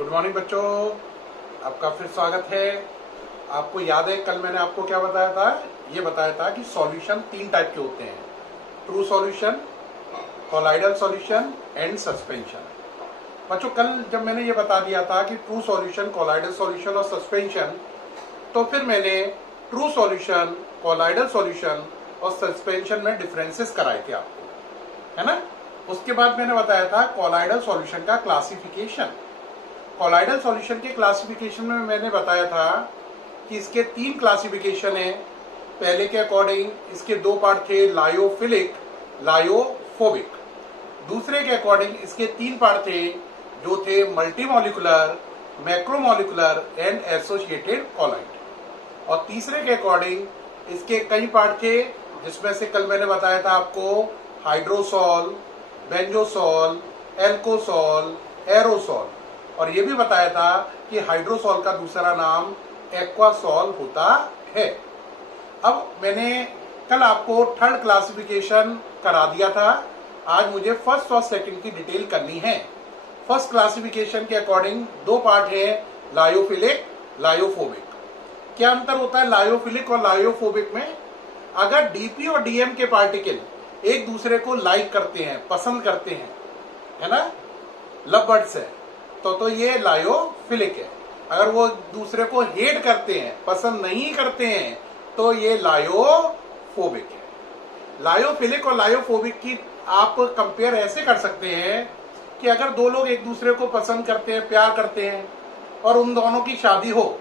Good morning बच्चों, आपका फिर स्वागत है। आपको याद है कल मैंने आपको क्या बताया था? ये बताया था कि सॉल्यूशन तीन टाइप के होते हैं, true solution, colloidal solution and suspension. बच्चों कल जब मैंने ये बता दिया था कि ट्रू सॉल्यूशन, कोलाइडल सॉल्यूशन और सस्पेंशन, तो फिर मैंने ट्रू सॉल्यूशन, कोलाइडल सॉल्यूशन और सस्पेंशन में डिफरेंसेस कराए थे आपको, है ना। उसके बाद मैंने बताया था कोलाइडल सॉल्यूशन का क्लासिफिकेशन। कोलाइडल सॉल्यूशन के क्लासिफिकेशन में मैंने बताया था कि इसके तीन क्लासिफिकेशन है। पहले के अकॉर्डिंग इसके दो पार्ट थे, लायोफिलिक, लायोफोबिक। दूसरे के अकॉर्डिंग इसके तीन पार्ट थे जो थे मल्टीमोलिकुलर, मैक्रोमोलिकुलर एंड एसोसिएटेड कोलाइड। और तीसरे के अकॉर्डिंग इसके कई पार्ट थे, जिसमें से कल मैंने बताया था आपको हाइड्रोसॉल, बेंजोसॉल, एल्कोसॉल, एरोसॉल। और ये भी बताया था कि हाइड्रोसॉल का दूसरा नाम एक्वासॉल होता है। अब मैंने कल आपको थर्ड क्लासिफिकेशन करा दिया था, आज मुझे फर्स्ट और सेकंड की डिटेल करनी है। फर्स्ट क्लासिफिकेशन के अकॉर्डिंग दो पार्ट है, लायोफिलिक, लायोफोबिक। क्या अंतर होता है लायोफिलिक और लायोफोबिक में? अगर डीपी और डीएम के पार्टिकल एक दूसरे को लाइक करते हैं, पसंद करते हैं, है ना, लव बर्ड्स है, तो ये लायोफिलिक है। अगर वो दूसरे को हेट करते हैं, पसंद नहीं करते हैं, तो ये लायोफोबिक है। लायोफिलिक और लायोफोबिक की आप कंपेयर ऐसे कर सकते हैं कि अगर दो लोग एक दूसरे को पसंद करते हैं, प्यार करते हैं, और उन दोनों की शादी हो,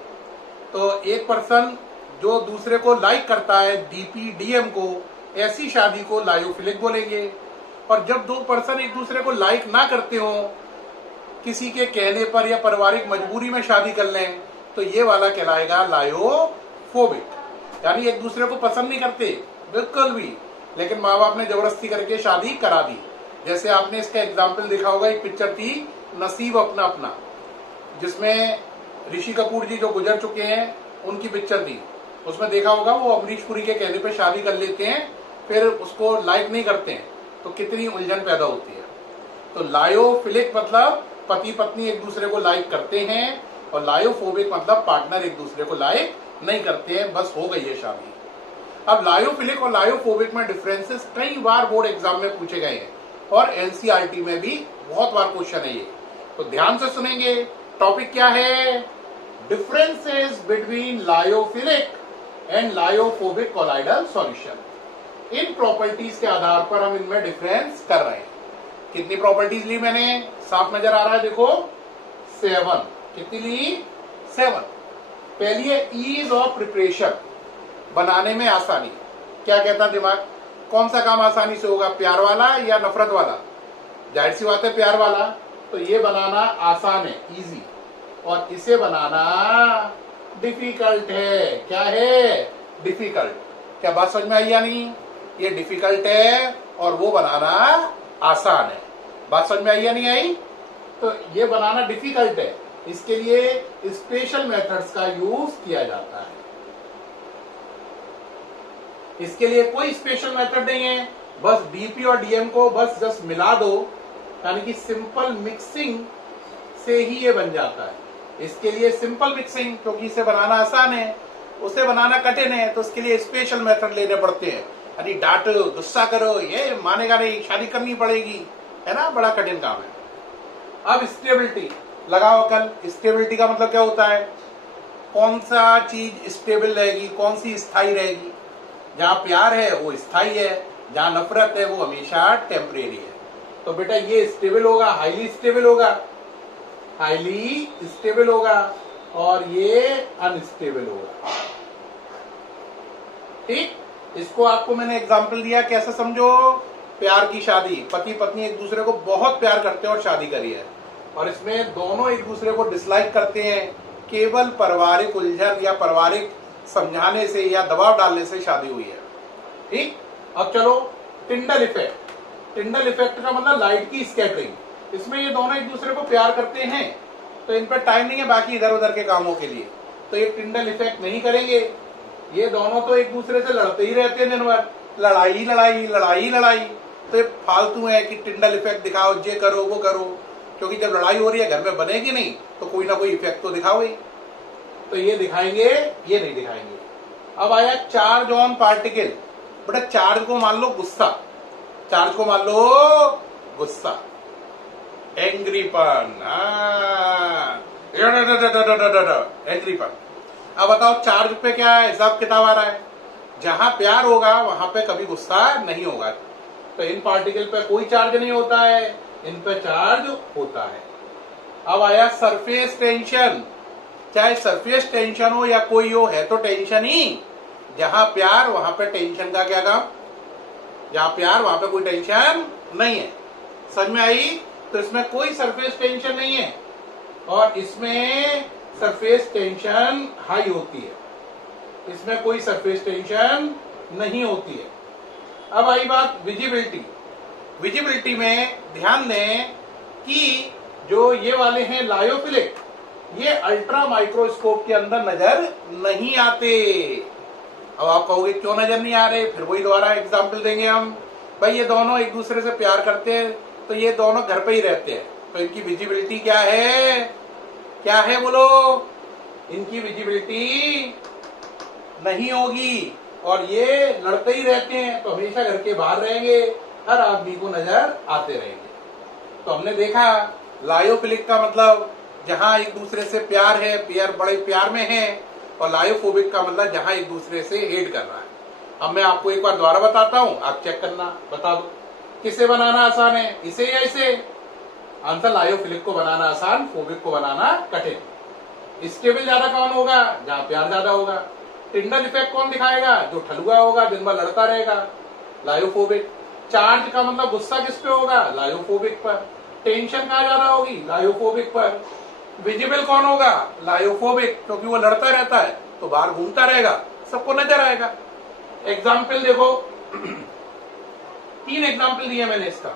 तो एक पर्सन जो दूसरे को लाइक करता है, डीपी डीएम को, ऐसी शादी को लायोफिलिक बोलेंगे। और जब दो पर्सन एक दूसरे को लाइक ना करते हो, किसी के कहने पर या पारिवारिक मजबूरी में शादी कर लें, तो ये वाला कहलाएगा लायोफोबिक। यानी एक दूसरे को पसंद नहीं करते बिल्कुल भी, लेकिन माँ बाप ने जबरदस्ती करके शादी करा दी। जैसे आपने इसका एग्जाम्पल देखा होगा, एक पिक्चर थी नसीब अपना अपना, जिसमें ऋषि कपूर जी जो गुजर चुके हैं उनकी पिक्चर थी। उसमें देखा होगा वो अमरीश पुरी के कहने पर शादी कर लेते हैं, फिर उसको लाइक नहीं करते हैं, तो कितनी उलझन पैदा होती है। तो लायोफिलिक मतलब पति पत्नी एक दूसरे को लाइक करते हैं, और लायोफोबिक मतलब पार्टनर एक दूसरे को लाइक नहीं करते हैं, बस हो गई है शादी। अब लायोफिलिक और लायोफोबिक में डिफरेंसेस कई बार बोर्ड एग्जाम में पूछे गए हैं, और एनसीईआरटी में भी बहुत बार क्वेश्चन है ये, तो ध्यान से सुनेंगे। टॉपिक क्या है? Differences between lyophilic and lyophobic colloidal solution. In properties के आधार पर हम इनमें डिफरेंस कर रहे हैं। कितनी प्रॉपर्टीज ली मैंने? साफ नजर आ रहा है, देखो 7। कितनी ली? 7। पहली है ईज ऑफ प्रिपरेशन, बनाने में आसानी। क्या कहता दिमाग? कौन सा काम आसानी से होगा, प्यार वाला या नफरत वाला? जाहिर सी बात है प्यार वाला। तो ये बनाना आसान है, इजी, और इसे बनाना डिफिकल्ट है। क्या है? डिफिकल्ट। क्या बात समझ में आई या नहीं? ये डिफिकल्ट है और वो बनाना आसान है। बात समझ में आई या नहीं आई? तो ये बनाना डिफिकल्ट है, इसके लिए स्पेशल मेथड्स का यूज किया जाता है। इसके लिए कोई स्पेशल मेथड नहीं है, बस डीपी और डीएम को बस जस्ट मिला दो, यानी कि सिंपल मिक्सिंग से ही ये बन जाता है। इसके लिए सिंपल मिक्सिंग, क्योंकि इसे बनाना आसान है, उसे बनाना कठिन है, तो उसके लिए स्पेशल मेथड लेने पड़ते हैं। यानी डांटो, गुस्सा करो, ये मानेगा नहीं, शादी करनी पड़ेगी, है ना, बड़ा कठिन काम है। अब स्टेबिलिटी लगाओ कल। स्टेबिलिटी का मतलब क्या होता है? कौन सा चीज स्टेबल रहेगी, कौन सी स्थायी रहेगी? जहां प्यार है वो स्थायी है, जहां नफरत है वो हमेशा टेम्परेरी है। तो बेटा ये स्टेबल होगा, हाईली स्टेबल होगा, हाईली स्टेबल होगा, और ये अनस्टेबल होगा। ठीक, इसको आपको मैंने एग्जांपल दिया, कैसे समझो? प्यार की शादी, पति पत्नी एक दूसरे को बहुत प्यार करते हैं और शादी करी है, और इसमें दोनों एक दूसरे को डिसलाइक करते हैं, केवल पारिवारिक उलझन या पारिवारिक समझाने से या दबाव डालने से शादी हुई है। ठीक, अब चलो टिंडल इफेक्ट। टिंडल इफेक्ट का मतलब लाइट की स्कैटरिंग। इसमें ये दोनों एक दूसरे को प्यार करते हैं, तो इन पर टाइम नहीं है बाकी इधर उधर के कामों के लिए, तो ये टिंडल इफेक्ट नहीं करेंगे। ये दोनों तो एक दूसरे से लड़ते ही रहते हैं दिन भर, लड़ाई लड़ाई लड़ाई लड़ाई, तो ये फालतू है कि टिंडल इफेक्ट दिखाओ, ये करो वो करो। क्योंकि जब लड़ाई हो रही है घर में बनेगी नहीं तो कोई ना कोई इफेक्ट तो दिखाओगे। तो ये दिखाएंगे, ये नहीं दिखाएंगे। अब आया चार्ज ऑन पार्टिकल। बेटा चार्ज को मान लो गुस्सा, चार्ज को मान लो गुस्सा, एंग्रीपन, एंग्रीपन। अब बताओ चार्ज पे क्या है, हिसाब किताब आ रहा है। जहां प्यार होगा वहां पे कभी गुस्सा नहीं होगा। तो इन पार्टिकल पे कोई चार्ज नहीं होता है, इन पे चार्ज होता है। अब आया सरफेस टेंशन। चाहे सरफेस टेंशन हो या कोई हो, है तो टेंशन ही। जहां प्यार वहां पे टेंशन का क्या काम, जहां प्यार वहां पे कोई टेंशन नहीं है। समझ में आई। तो इसमें कोई सरफेस टेंशन नहीं है और इसमें सरफेस टेंशन हाई होती है, इसमें कोई सरफेस टेंशन नहीं होती है। अब आई बात विजिबिलिटी। विजिबिलिटी में ध्यान दें कि जो ये वाले हैं लायोफिलिक, ये अल्ट्रा माइक्रोस्कोप के अंदर नजर नहीं आते। अब आप कहोगे क्यों नजर नहीं आ रहे, फिर वही दोबारा एग्जाम्पल देंगे हम। भाई ये दोनों एक दूसरे से प्यार करते हैं तो ये दोनों घर पे ही रहते हैं, तो इनकी विजिबिलिटी क्या है, क्या है बोलो, इनकी विजिबिलिटी नहीं होगी। और ये लड़ते ही रहते हैं तो हमेशा घर के बाहर रहेंगे, हर आदमी को नजर आते रहेंगे। तो हमने देखा लायोफिलिक का मतलब जहां एक दूसरे से प्यार है, प्यार बड़े प्यार में है, और लायोफोबिक का मतलब जहां एक दूसरे से हेट कर रहा है। अब मैं आपको एक बार दोबारा बताता हूं, आप चेक करना, बता दो किसे बनाना आसान है, इसे या इसे। आंसर लायोफिलिक को बनाना आसान, फोबिक को बनाना कठिन। स्टेबल ज्यादा कौन होगा, जहां प्यार ज्यादा होगा। टिंडल इफेक्ट कौन दिखाएगा, जो ठलुआ होगा, दिन भर लड़ता रहेगा, लायोफोबिक। चार्ज का मतलब गुस्सा किस पे होगा, लायोफोबिक पर। टेंशन कहां ज्यादा होगी, लायोफोबिक पर। विजिबल कौन होगा, लायोफोबिक, क्योंकि वो लड़ता रहता है तो बाहर घूमता रहेगा, सबको नजर आएगा। एग्जाम्पल देखो, 3 एग्जाम्पल दिए मैंने इसका।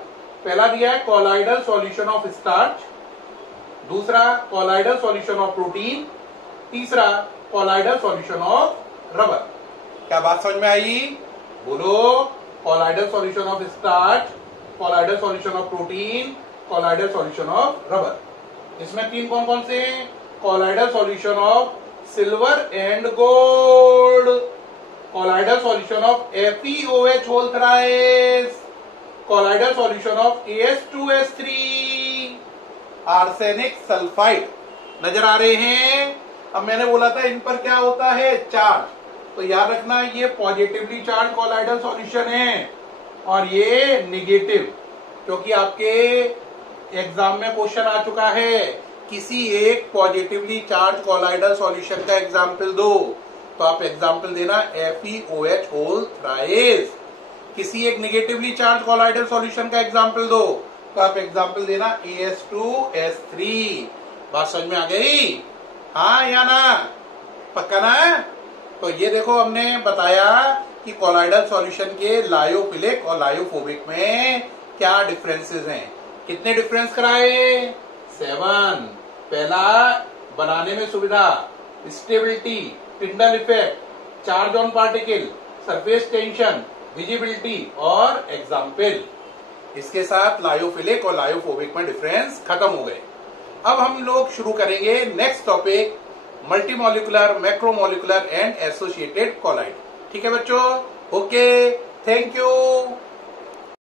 पहला दिया है कोलाइडल सॉल्यूशन ऑफ स्टार्च, दूसरा कोलाइडल सॉल्यूशन ऑफ प्रोटीन, तीसरा कोलाइडल सॉल्यूशन ऑफ रबर। क्या बात समझ में आई, बोलो। Colloidal solution of starch, colloidal solution of protein, colloidal solution of rubber. इसमें 3 कौन कौन से हैं, colloidal solution of silver and gold, colloidal solution of FeOH whole thrice, colloidal solution of AS2S3, arsenic sulphide. नजर आ रहे हैं। अब मैंने बोला था इन पर क्या होता है, चार्ज। तो याद रखना ये पॉजिटिवली चार्ज कोलाइडल सॉल्यूशन है और ये निगेटिव, क्योंकि आपके एग्जाम में क्वेश्चन आ चुका है, किसी एक पॉजिटिवली चार्ज कोलाइडल सॉल्यूशन का एग्जाम्पल दो, तो आप एग्जाम्पल देना FeOH होल थ्राइस। किसी एक निगेटिवली चार्ज कोलाइडल सॉल्यूशन का एग्जाम्पल दो, तो आप एग्जाम्पल देना AS2S3। बात समझ में आ गई, हाँ या ना, पक्का ना। तो ये देखो हमने बताया कि कोलाइडल सॉल्यूशन के लायोफिलिक और लायोफोबिक में क्या डिफरेंसेस हैं। कितने डिफरेंस कराए, 7। पहला बनाने में सुविधा, stability, Tyndall effect, charge on particle, surface tension, visibility और एग्जाम्पल। इसके साथ लायोफिलिक और लायोफोबिक में डिफरेंस खत्म हो गए। अब हम लोग शुरू करेंगे next topic, multimolecular, macromolecular and associated colloid. ठीक है बच्चों, ओके, थैंक यू।